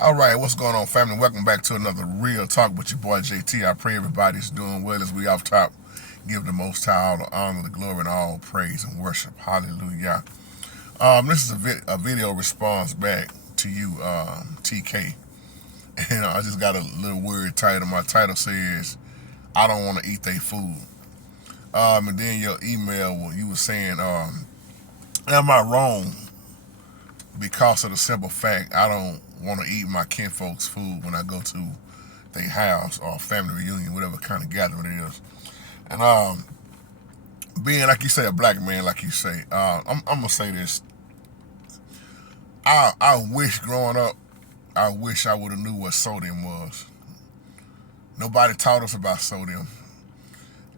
All right, what's going on, family? Welcome back to another Real Talk with your boy JT. I pray everybody's doing well as we off top. Give the Most High all the honor, the glory, and all praise and worship. Hallelujah. This is a video response back to you, TK. And I just got a little weird title. My title says, I don't want to eat their food. And then your email, you were saying, am I wrong because of the simple fact I don't want to eat my kinfolk's food when I go to their house or family reunion, whatever kind of gathering it is. And being like you say, a black man, like you say, I'm gonna say this. I wish growing up, I wish I would have knew what sodium was. Nobody taught us about sodium,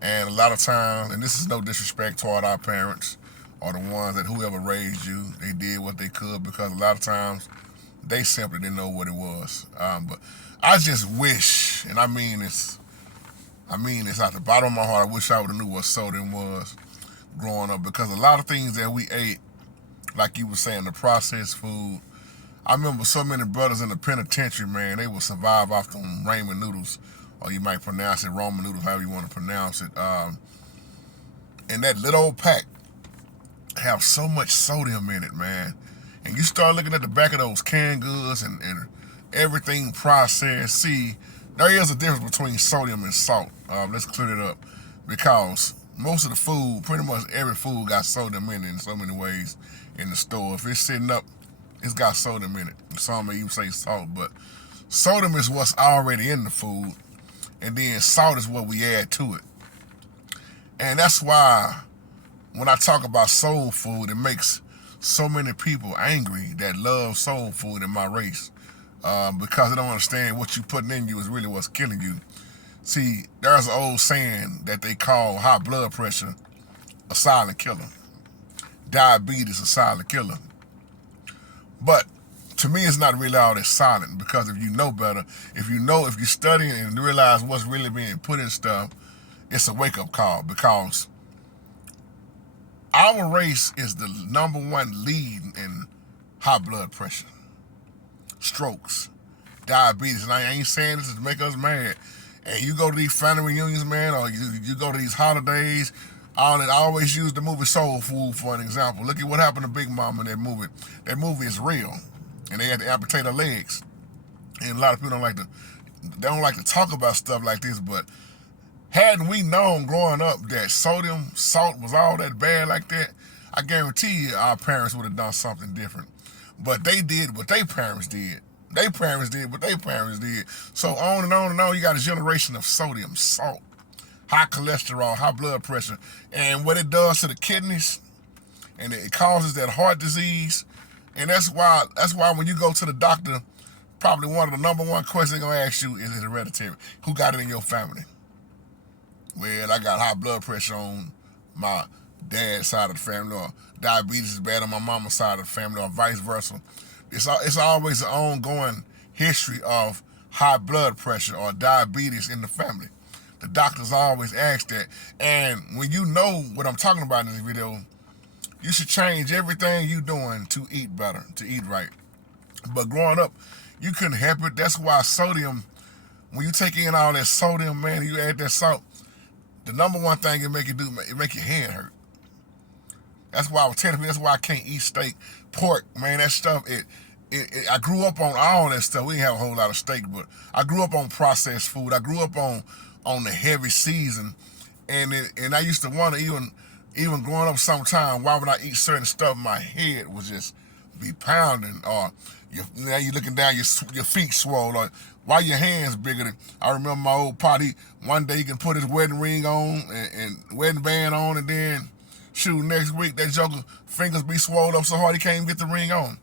and a lot of times, and this is no disrespect toward our parents or the ones that whoever raised you, they did what they could because a lot of times they simply didn't know what it was. But I just wish, and I mean this out the bottom of my heart, I wish I would have knew what sodium was growing up because a lot of things that we ate, like you were saying, the processed food. I remember so many brothers in the penitentiary, man, they would survive off them ramen noodles, or you might pronounce it Roman noodles, however you want to pronounce it. And that little old pack have so much sodium in it, man. And you start looking at the back of those canned goods and everything processed. See, there is a difference between sodium and salt. Let's clear it up. Because most of the food, pretty much every food got sodium in it in so many ways in the store. If it's sitting up, it's got sodium in it. Some may even say salt, but sodium is what's already in the food. And then salt is what we add to it. And that's why when I talk about soul food, it makes so many people angry that love soul food in my race because they don't understand what you putting in you is really what's killing you. See, there's an old saying that they call high blood pressure a silent killer, diabetes a silent killer. But to me, it's not really all that silent because if you know better, if you study and realize what's really being put in stuff, it's a wake-up call because our race is the number one lead in high blood pressure, strokes, diabetes. And I ain't saying this to make us mad. And you go to these family reunions, man, or you go to these holidays. I always use the movie Soul Food for an example. Look at what happened to Big Mama in that movie. That movie is real, and they had to amputate her legs. And a lot of people don't like to talk about stuff like this, but hadn't we known growing up that salt was all that bad like that, I guarantee you our parents would have done something different. But they did what their parents did. Their parents did what their parents did. So on and on and on, you got a generation of sodium, salt, high cholesterol, high blood pressure. And what it does to the kidneys, and it causes that heart disease. And that's why when you go to the doctor, probably one of the number one questions they're going to ask you is it hereditary? Who got it in your family? Well, I got high blood pressure on my dad's side of the family, or diabetes is bad on my mama's side of the family, or vice versa. It's always an ongoing history of high blood pressure or diabetes in the family. The doctors always ask that. And when you know what I'm talking about in this video, you should change everything you're doing to eat better, to eat right. But growing up, you couldn't help it. That's why sodium, when you take in all that sodium, man, you add that salt, the number one thing it make you do, it make your head hurt. That's why I was telling people, that's why I can't eat steak, pork, man, that stuff, I grew up on all that stuff. We didn't have a whole lot of steak, but I grew up on processed food. I grew up on the heavy season. And I used to wonder, even growing up sometime, why would I eat certain stuff? My head was just be pounding, or now you're looking down, your feet swole, or why your hands bigger than, I remember my old party, one day he can put his wedding ring on and wedding band on, and then shoot, next week that joker fingers be swollen up so hard he can't even get the ring on.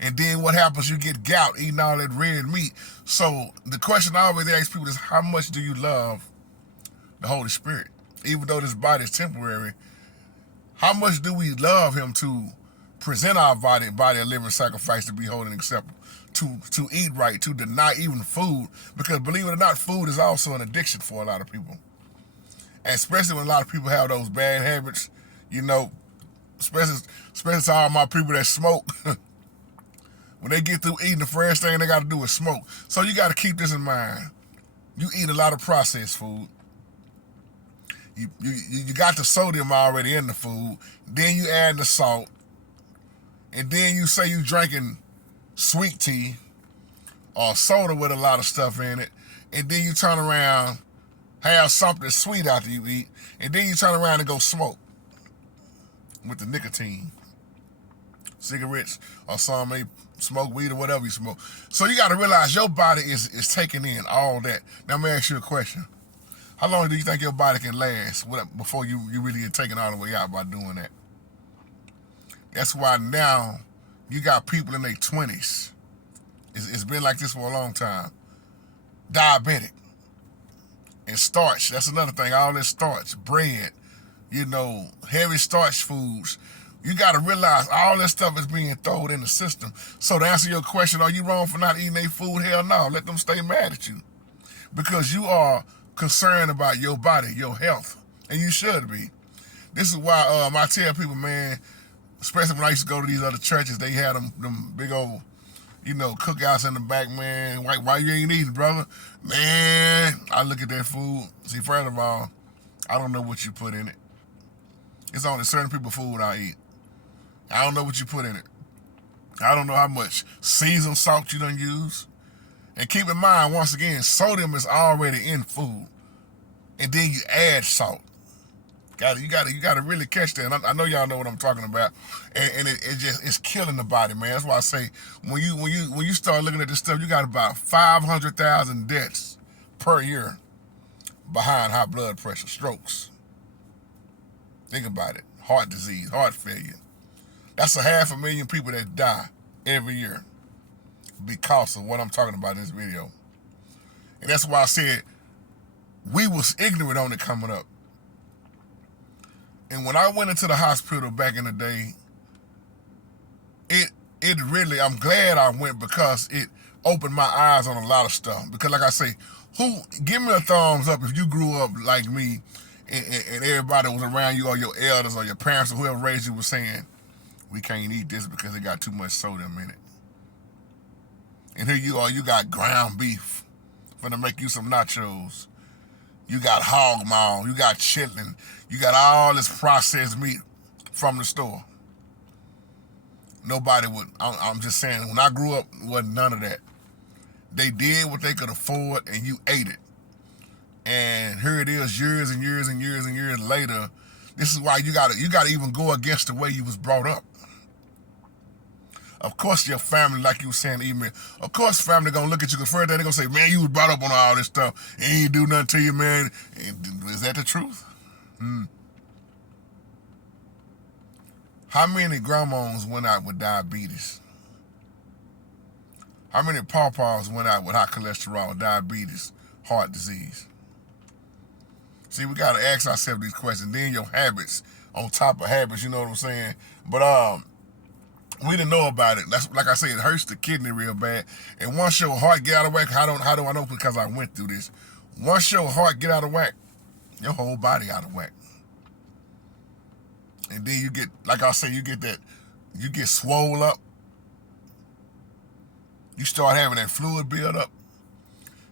And then what happens? You get gout eating all that red meat. So the question I always ask people is, how much do you love the Holy Spirit? Even though this body is temporary, how much do we love him to present our body a living sacrifice to be holy and acceptable, to eat right, to deny even food? Because believe it or not, food is also an addiction for a lot of people. And especially when a lot of people have those bad habits, especially to all my people that smoke. When they get through eating, the first thing they got to do is smoke. So you got to keep this in mind. You eat a lot of processed food. You got the sodium already in the food. Then you add the salt. And then you say you drinking sweet tea or soda with a lot of stuff in it. And then you turn around, have something sweet after you eat. And then you turn around and go smoke with the nicotine. Cigarettes, or some may smoke weed or whatever you smoke. So you got to realize your body is taking in all that. Now, let me ask you a question. How long do you think your body can last before you really get taken all the way out by doing that? That's why now you got people in their 20s. It's been like this for a long time. Diabetic. And starch, that's another thing. All this starch, bread, heavy starch foods. You got to realize all this stuff is being thrown in the system. So to answer your question, are you wrong for not eating their food? Hell no. Let them stay mad at you. Because you are concerned about your body, your health. And you should be. This is why I tell people, man, especially when I used to go to these other churches, they had them big old, cookouts in the back, man. Why you ain't eating, brother? Man, I look at that food. See, first of all, I don't know what you put in it. It's only certain people's food I eat. I don't know what you put in it. I don't know how much seasoned salt you done use. And keep in mind, once again, sodium is already in food. And then you add salt. You gotta really catch that. And I know y'all know what I'm talking about. And it's killing the body, man. That's why I say when you start looking at this stuff, you got about 500,000 deaths per year behind high blood pressure, strokes. Think about it. Heart disease, heart failure. That's 500,000 people that die every year because of what I'm talking about in this video. And that's why I said we was ignorant on it coming up. And when I went into the hospital back in the day, it really, I'm glad I went because it opened my eyes on a lot of stuff. Because like I say, give me a thumbs up if you grew up like me and everybody was around you or your elders or your parents or whoever raised you was saying, we can't eat this because it got too much sodium in it. And here you are, you got ground beef. Finna make you some nachos. You got hog maw, you got chitlin, you got all this processed meat from the store. Nobody would, I'm just saying, when I grew up, wasn't none of that. They did what they could afford and you ate it. And here it is years and years and years and years later. This is why you gotta even go against the way you was brought up. Of course your family, like you were saying, email, of course family gonna look at you, because first they're gonna say, man, you was brought up on all this stuff. It ain't do nothing to you, man. And is that the truth? How many grandmas went out with diabetes? How many pawpaws went out with high cholesterol, diabetes, heart disease? See, we gotta ask ourselves these questions. Then your habits, on top of habits, you know what I'm saying? But we didn't know about it. That's like I say, it hurts the kidney real bad. And once your heart get out of whack, how do I know? Because I went through this. Once your heart get out of whack, your whole body out of whack. And then you get, like I say, you get swole up. You start having that fluid build up.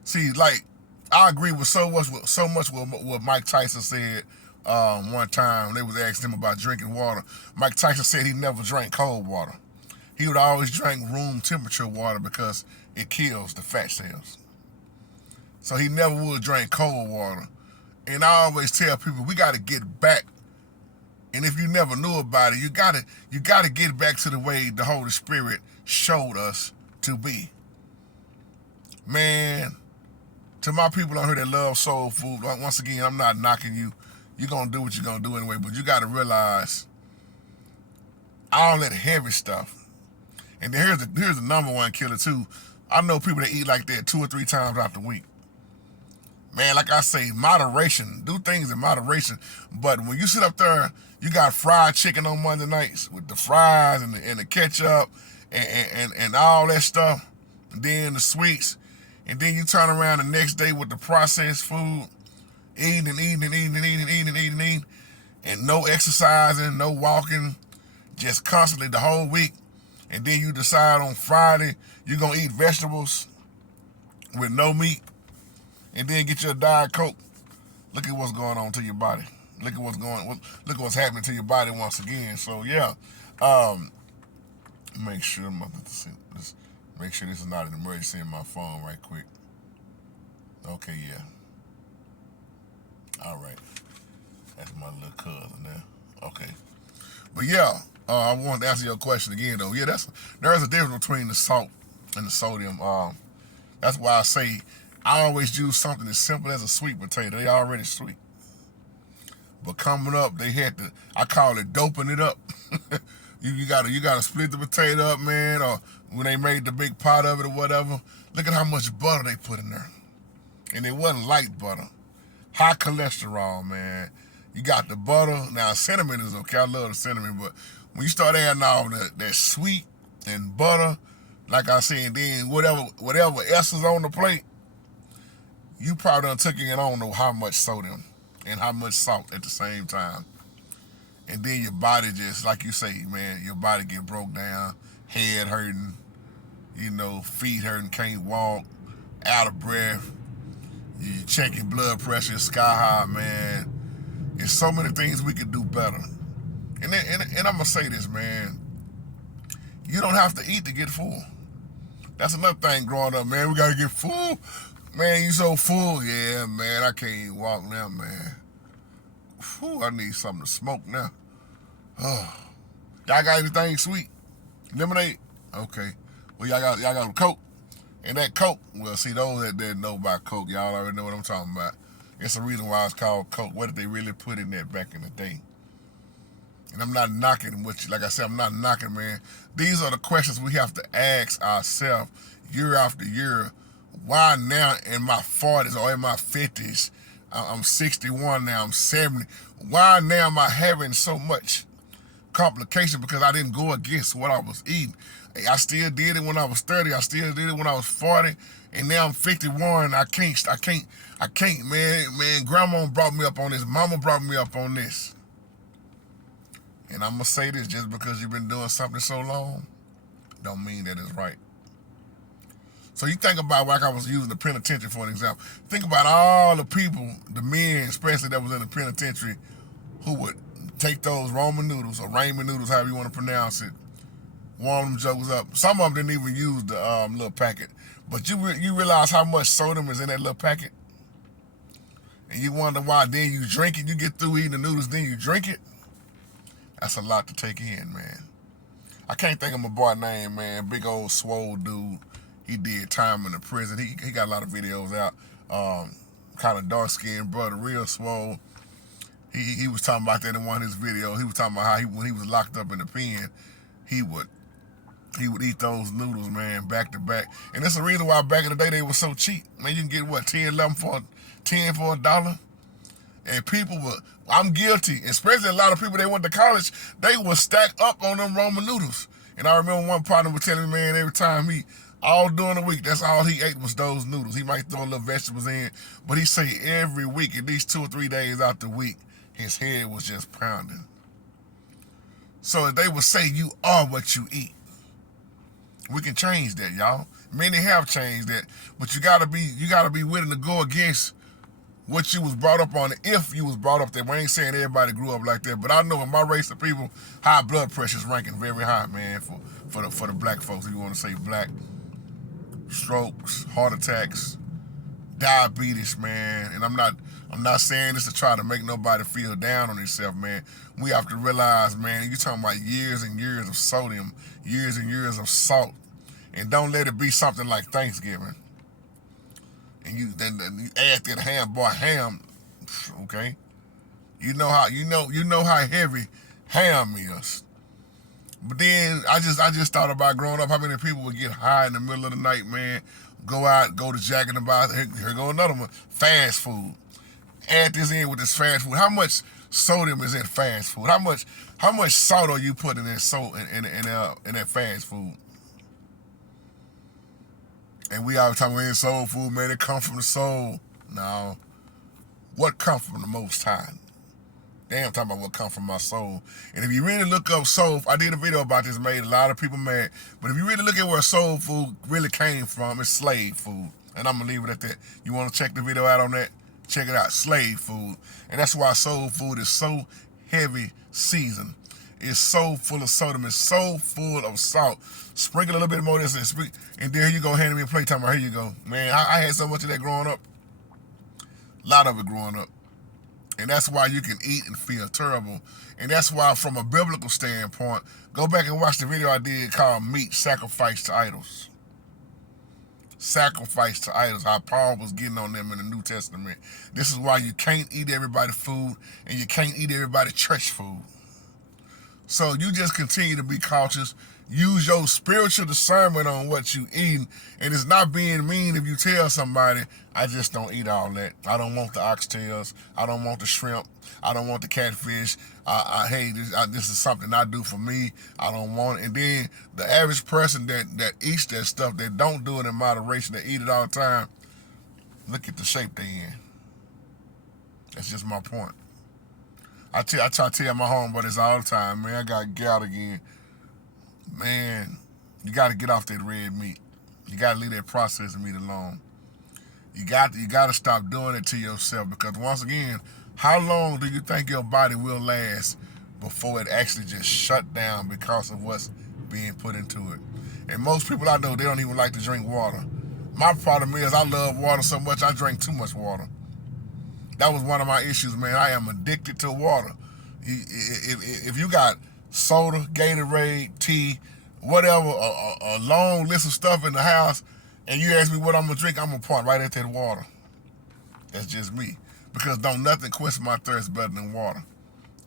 See, like, I agree with so much what Mike Tyson said one time. They was asking him about drinking water. Mike Tyson said he never drank cold water. He would always drink room temperature water because it kills the fat cells. So he never would drink cold water. And I always tell people, we got to get back. And if you never knew about it, you gotta get back to the way the Holy Spirit showed us to be. Man, to my people on here that love soul food, once again, I'm not knocking you. You're gonna do what you're gonna do anyway, but you gotta realize all that heavy stuff. And here's the number one killer too. I know people that eat like that 2 or 3 times out the week. Man, like I say, moderation. Do things in moderation. But when you sit up there, you got fried chicken on Monday nights with the fries and the ketchup and all that stuff. And then the sweets. And then you turn around the next day with the processed food. Eating. And no exercising, no walking. Just constantly the whole week. and then you decide on Friday you're going to eat vegetables with no meat, and then get your Diet Coke, look at what's going on to your body. Look at look at what's happening to your body once again. So yeah, make sure make sure this is not an emergency in my phone right quick. Okay, yeah. All right, that's my little cousin there. Okay, but yeah, I wanted to answer your question again though. Yeah, there's a difference between the salt and the sodium. That's why I say I always use something as simple as a sweet potato. They already sweet. But coming up, they had to, I call it doping it up. you gotta split the potato up, man, or when they made the big pot of it or whatever, look at how much butter they put in there. And it wasn't light butter. High cholesterol, man. You got the butter. Now, cinnamon is okay. I love the cinnamon, but when you start adding all that sweet and butter, like I said, and then whatever else is on the plate, you probably done took in, I don't know how much sodium and how much salt at the same time. And then your body just, like you say, man, your body get broke down, head hurting, feet hurting, can't walk, out of breath, you checking blood pressure, sky high, man. There's so many things we could do better. And I'm going to say this, man, you don't have to eat to get full. That's another thing growing up, man, we got to get full. Man, you so full. Yeah, man, I can't even walk now, man. Whew, I need something to smoke now. Oh. Y'all got anything sweet? Lemonade? Okay. Well, y'all got a Coke. And that Coke, well, see, those that didn't know about Coke, y'all already know what I'm talking about. It's the reason why it's called Coke. What did they really put in there back in the day? And I'm not knocking what you, like I said, I'm not knocking, man. These are the questions we have to ask ourselves year after year. Why now in my 40s or in my 50s, I'm 61 now, I'm 70, why now am I having so much complication? Because I didn't go against what I was eating. I still did it when I was 30, I still did it when I was 40, and now I'm 51, I can't, man, grandma brought me up on this, mama brought me up on this. And I'm gonna say this, just because you've been doing something so long, don't mean that it's right. So you think about, like I was using the penitentiary for an example. Think about all the people, the men especially that was in the penitentiary, who would take those Roman noodles or ramen noodles, however you want to pronounce it, warm them jokers up. Some of them didn't even use the little packet. But you realize how much sodium is in that little packet? And you wonder why then you drink it, you get through eating the noodles, then you drink it? That's a lot to take in, man. I can't think of my boy name, man. Big old swole dude. He did time in the prison. He got a lot of videos out. Kind of dark-skinned brother, real swole. He was talking about that in one of his videos. He was talking about how when he was locked up in the pen, he would eat those noodles, man, back to back. And that's the reason why back in the day they were so cheap. Man, you can get what, 10 for $1? And people were, I'm guilty, especially a lot of people that went to college, they would stack up on them Roman noodles. And I remember one partner was telling me, man, every time all during the week, that's all he ate was those noodles. He might throw a little vegetables in, but he say every week, at least 2 or 3 days out the week, his head was just pounding. So they would say you are what you eat. We can change that, y'all. Many have changed that, but you gotta be willing to go against what you was brought up on. If you was brought up there, we ain't saying everybody grew up like that, but I know in my race of people, high blood pressure is ranking very high, man, for the black folks. If you want to say black, strokes, heart attacks, diabetes, man. And I'm not saying this to try to make nobody feel down on themselves, man. We have to realize, man, you're talking about years and years of sodium, years and years of salt, and don't let it be something like Thanksgiving. And you add that ham, okay? You know how heavy ham is. But then I just thought about growing up, how many people would get high in the middle of the night, man, go out, go to Jack in the Box, here go another one, fast food. Add this in with this fast food. How much sodium is in fast food? How much salt are you putting in that fast food? And we always talking about soul food, man, it comes from the soul. No. What comes from the Most High? Damn, talking about what come from my soul. And if you really look up soul, I did a video about this, made a lot of people mad. But if you really look at where soul food really came from, it's slave food. And I'm gonna leave it at that. You wanna check the video out on that? Check it out, slave food. And that's why soul food is so heavy seasoned. It's so full of sodium. It's so full of salt. Sprinkle a little bit more of this and there you go, handing me a plate. Time, here you go. Man, I had so much of that growing up. A lot of it growing up. And that's why you can eat and feel terrible. And that's why, from a biblical standpoint, go back and watch the video I did called Meat Sacrifice to Idols. Sacrifice to idols, how Paul was getting on them in the New Testament. This is why you can't eat everybody's food and you can't eat everybody's church food. So you just continue to be cautious. Use your spiritual discernment on what you eating. And it's not being mean if you tell somebody, I just don't eat all that. I don't want the oxtails. I don't want the shrimp. I don't want the catfish. Hey, this is something I do for me. I don't want it. And then the average person that eats that stuff, that don't do it in moderation, that eat it all the time, look at the shape they in. That's just my point. I try to tell my homebodies all the time, man, I got gout again. Man, you got to get off that red meat. You got to leave that processed meat alone. You got to stop doing it to yourself, because once again, how long do you think your body will last before it actually just shut down because of what's being put into it? And most people I know, they don't even like to drink water. My problem is I love water so much, I drink too much water. That was one of my issues, man. I am addicted to water. If you got soda, Gatorade, tea, whatever, a long list of stuff in the house, and you ask me what I'm going to drink, I'm going to point right at that water. That's just me. Because don't nothing quench my thirst better than water.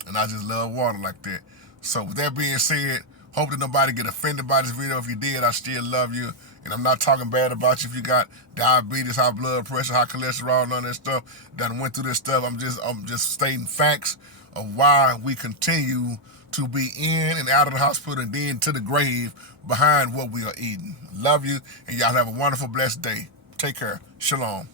And I just love water like that. So with that being said, hope that nobody get offended by this video. If you did, I still love you. And I'm not talking bad about you if you got diabetes, high blood pressure, high cholesterol, none of that stuff. Done went through this stuff. I'm just stating facts of why we continue to be in and out of the hospital and then to the grave behind what we are eating. Love you, and y'all have a wonderful, blessed day. Take care. Shalom.